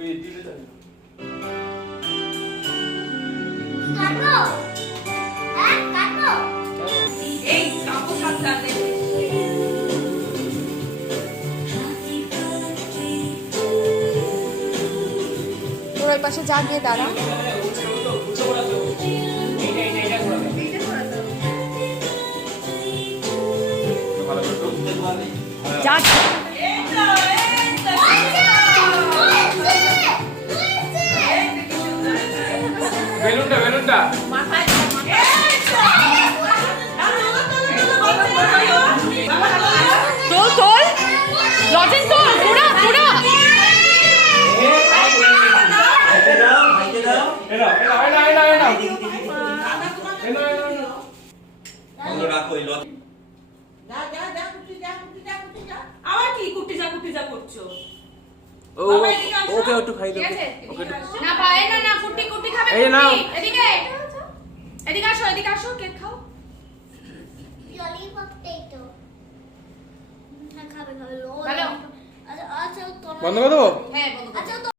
এই দিলে যাবে কাটবো হ্যাঁ কাটবো এই কাপড় সাবধানে তোর ওই পাশে যা গিয়ে দাঁড়া। যা বেলুনটা তোল তোল লজেন তোল পুরা পুরা আবার কি কুটি যা করছো ওকে একটু খাই দাও না পায় না না কুটি কুটি খাবে এই নাও। এদিকে এদিকে আসো কেক খাও ললিপপ পেটো খাবে ভালো আচ্ছা আচ্ছা বন্ধ করে দেবো হ্যাঁ বন্ধ করো। আচ্ছা